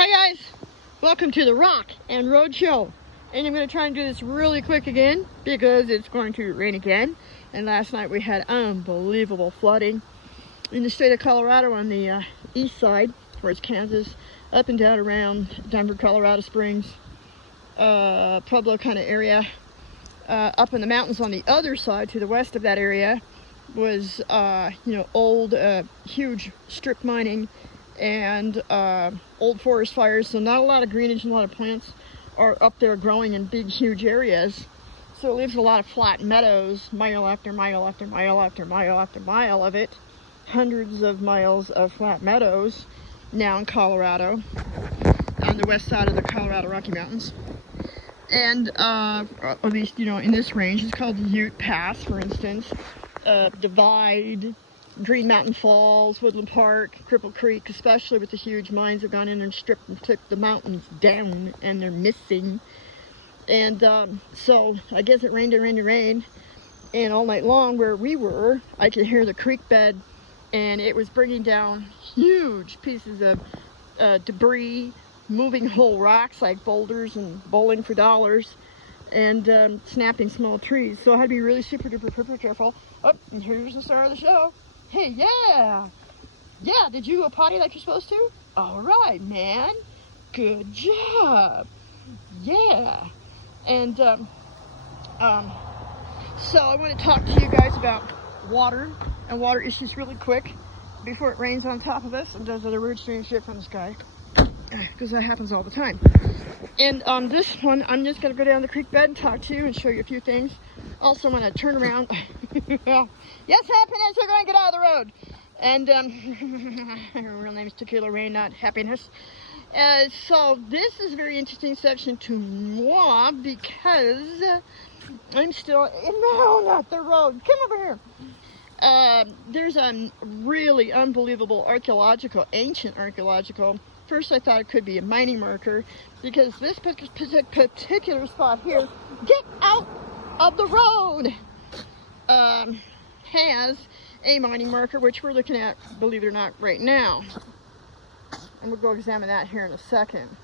Hi guys, welcome to the Rock and Road Show. And I'm going to try and do this really quick again because it's going to rain again. And last night we had unbelievable flooding in the state of Colorado on the east side, towards Kansas, up and down around Denver, Colorado Springs, Pueblo kind of area. Up in the mountains on the other side, to the west of that area, was old, huge strip mining and old forest fires. So not a lot of greenage and a lot of plants are up there growing in big, huge areas. So it leaves a lot of flat meadows, mile after mile after mile after mile after mile of it. Hundreds of miles of flat meadows now in Colorado, on the west side of the Colorado Rocky Mountains. And at least, in this range, it's called the Ute Pass, for instance, Divide, Green Mountain Falls, Woodland Park, Cripple Creek, especially with the huge mines have gone in and stripped and took the mountains down, and they're missing. And so I guess it rained and rained and rained, and all night long where we were, I could hear the creek bed, and it was bringing down huge pieces of debris, moving whole rocks like boulders and bowling for dollars, and snapping small trees. So I had to be really super duper careful. Oh, and here's the star of the show. Hey, yeah, did you go potty like you're supposed to? All right, man, good job. Yeah. And so I want to talk to you guys about water and water issues really quick before it rains on top of us and does other weird strange shit from the sky, because that happens all the time. And this one, I'm just going to go down the creek bed and talk to you and show you a few things. Also, when I turn around, yes, happiness, you're going to get out of the road. And her real name is Tequila Rain, not Happiness. So this is a very interesting section to moi because I'm still, no, not the road. Come over here. There's a really unbelievable ancient archaeological. First I thought it could be a mining marker, because this particular spot here, get out of the road, has a mining marker, which we're looking at, believe it or not, right now. And we'll go examine that here in a second.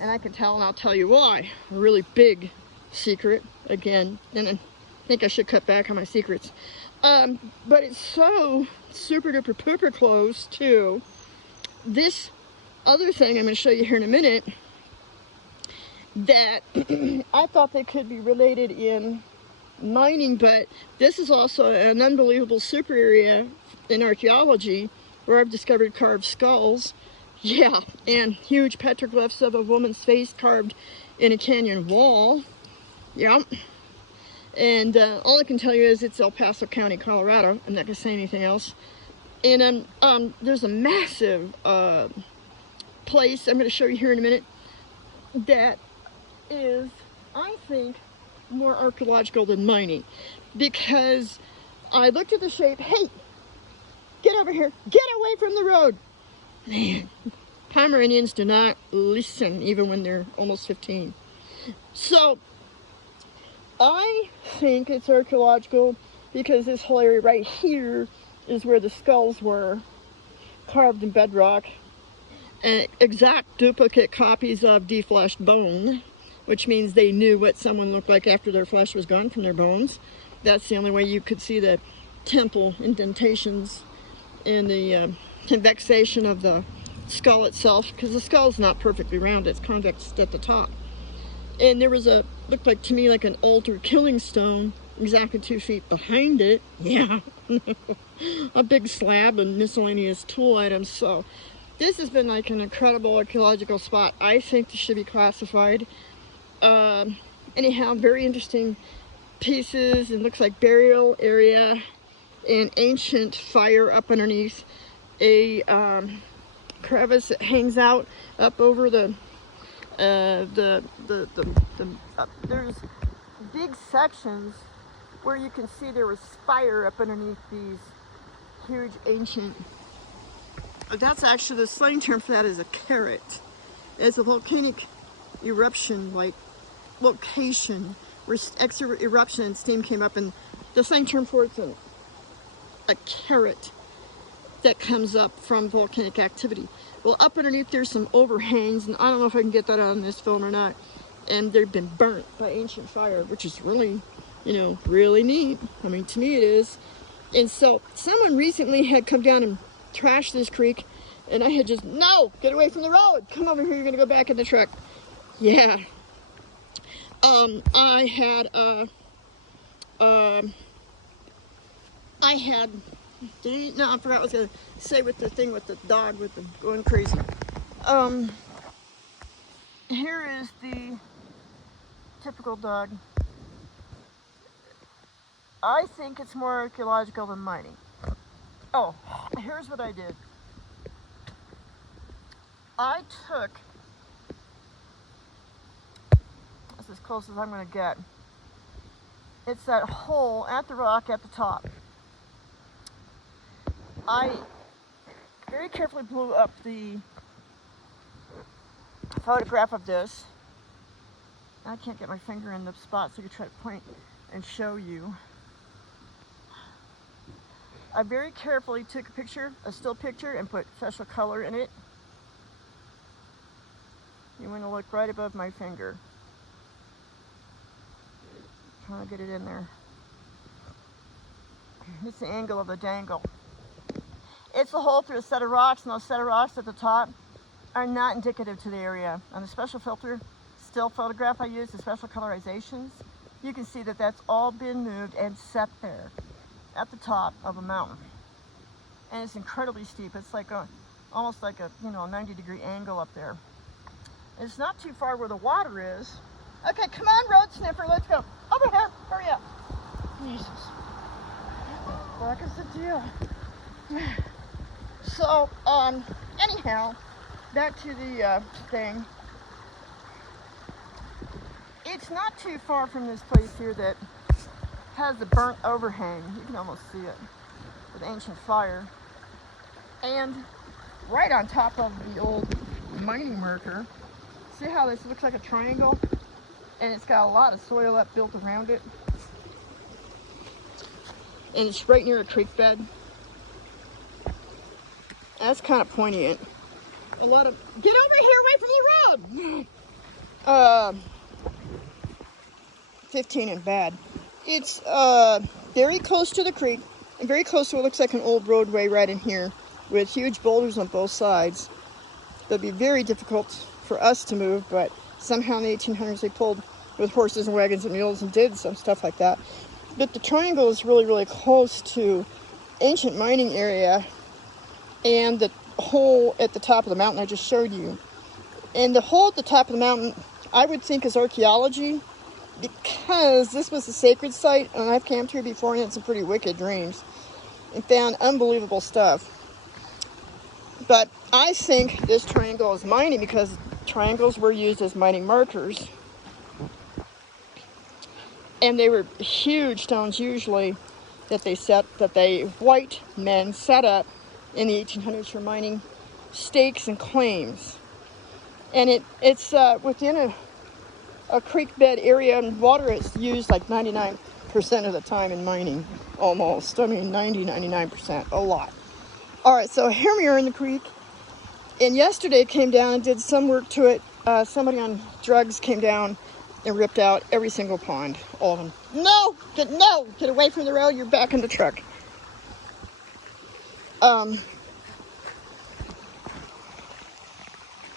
And I can tell, and I'll tell you why. A really big secret, again, and I think I should cut back on my secrets. But it's so super duper pooper close to this other thing I'm going to show you here in a minute, that I thought they could be related in mining, but this is also an unbelievable super area in archaeology where I've discovered carved skulls, yeah, and huge petroglyphs of a woman's face carved in a canyon wall, yeah. And all I can tell you is it's El Paso County, Colorado. I'm not going to say anything else. And there's a massive place I'm going to show you here in a minute that is, I think, more archaeological than mining, because I looked at the shape. Hey, get over here, get away from the road. Man, Pomeranians do not listen even when they're almost 15. So I think it's archaeological because this whole area right here is where the skulls were carved in bedrock, and exact duplicate copies of defleshed bone, which means they knew what someone looked like after their flesh was gone from their bones. That's the only way you could see the temple indentations and the convexation of the skull itself, because the skull's not perfectly round, it's convex at the top. And there was looked like to me like an altar killing stone exactly 2 feet behind it, yeah, a big slab and miscellaneous tool items. So this has been like an incredible archaeological spot. I think this should be classified. Anyhow, very interesting pieces, and looks like burial area, and ancient fire up underneath a crevice that hangs out up over there's big sections where you can see there was fire up underneath these huge ancient, that's actually the slang term for that is a carrot. It's a volcanic eruption like location where eruption and steam came up, and the slang term for it's a carrot that comes up from volcanic activity. Well, up underneath there's some overhangs, and I don't know if I can get that out on this film or not. And they've been burnt by ancient fire, which is really, you know, really neat. I mean, to me it is. And so someone recently had come down and trashed this creek, and I had just, no, get away from the road. Come over here, you're gonna go back in the truck. Yeah. I had, no, I forgot what I was gonna say with the thing with the dog, with the going crazy. Here is the typical dog. I think it's more archaeological than mining. Oh, here's what I did. I took, that's as close as I'm gonna get. It's that hole at the rock at the top. I very carefully blew up the photograph of this. I can't get my finger in the spot, so I could try to point and show you. I very carefully took a picture, a still picture, and put special color in it. You want to look right above my finger. Trying to get it in there. It's the angle of the dangle. It's the hole through a set of rocks, and those set of rocks at the top are not indicative to the area. On the special filter still photograph I used, the special colorizations, you can see that that's all been moved and set there at the top of a mountain. And it's incredibly steep. It's like almost like a 90-degree angle up there. It's not too far where the water is. Okay, come on, road sniffer, let's go. Over here, hurry up. Jesus. What is the deal? So, anyhow, back to the thing. It's not too far from this place here that has the burnt overhang. You can almost see it with ancient fire. And right on top of the old mining marker, see how this looks like a triangle? And it's got a lot of soil up built around it. And it's right near a creek bed. That's kind of poignant. A lot of, get over here away from the road! 15 and bad. It's very close to the creek and very close to what looks like an old roadway right in here with huge boulders on both sides. That'd be very difficult for us to move, but somehow in the 1800s they pulled with horses and wagons and mules and did some stuff like that. But the triangle is really, really close to ancient mining area and the hole at the top of the mountain I just showed you. And the hole at the top of the mountain, I would think is archaeology, because this was a sacred site, and I've camped here before and had some pretty wicked dreams and found unbelievable stuff. But I think this triangle is mining because triangles were used as mining markers. And they were huge stones usually that white men set up in the 1800s for mining stakes and claims. And it's within a creek bed area, and water is used like 99% of the time in mining, almost. I mean 99%, a lot. All right, so here we are in the creek, and yesterday came down and did some work to it. Somebody on drugs came down and ripped out every single pond, all of them. No, get away from the road, you're back in the truck.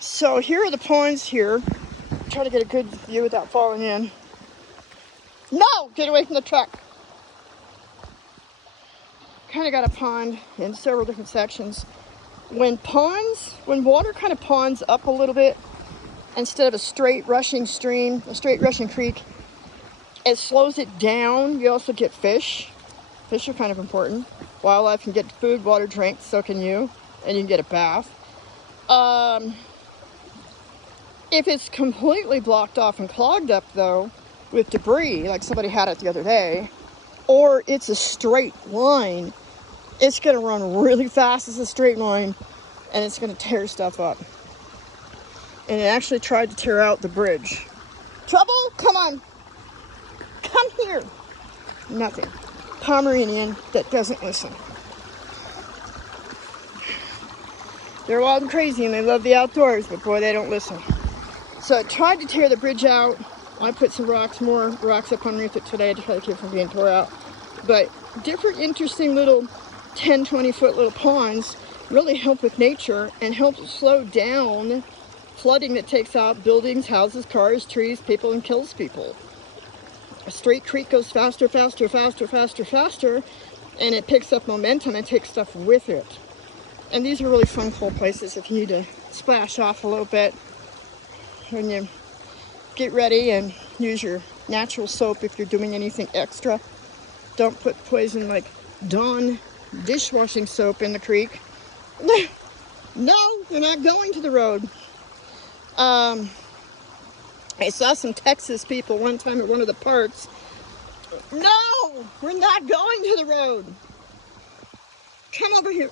So here are the ponds here. Try to get a good view without falling in. No, get away from the truck. Kind of got a pond in several different sections. When water kind of ponds up a little bit, instead of a straight rushing stream, a straight rushing creek, it slows it down. You also get fish. Fish are kind of important. Wildlife can get food, water, drink, so can you. And you can get a bath. If it's completely blocked off and clogged up, though, with debris, like somebody had it the other day, or it's a straight line, it's going to run really fast as a straight line, and it's going to tear stuff up. And it actually tried to tear out the bridge. Trouble? Come on. Come here. Nothing. Pomeranian that doesn't listen. They're wild and crazy and they love the outdoors, but boy, they don't listen. So I tried to tear the bridge out. I put some more rocks up underneath it today to try to keep it from being tore out. But different interesting little 10, 20 foot little ponds really help with nature and help slow down flooding that takes out buildings, houses, cars, trees, people, and kills people. A straight creek goes faster, faster, faster, faster, faster, and it picks up momentum and takes stuff with it. And these are really fun, cool places if you need to splash off a little bit when you get ready, and use your natural soap if you're doing anything extra. Don't put poison like Dawn dishwashing soap in the creek. No, you're not going to the road. I saw some Texas people one time at one of the parks. No, we're not going to the road. Come over here.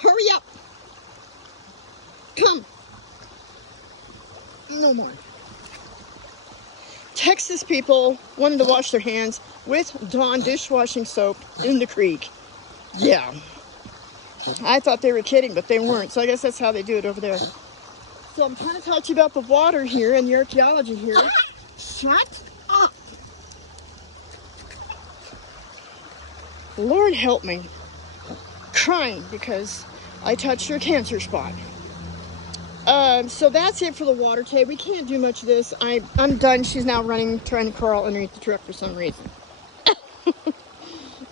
Hurry up. Come. No more. Texas people wanted to wash their hands with Dawn dishwashing soap in the creek. Yeah. I thought they were kidding, but they weren't. So I guess that's how they do it over there. So I'm trying to talk to you about the water here and the archaeology here. Shut up. Lord help me. Crying because I touched your cancer spot. So that's it for the water today. We can't do much of this. I'm done. She's now running, trying to crawl underneath the truck for some reason.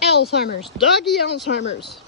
Alzheimer's. Doggy Alzheimer's.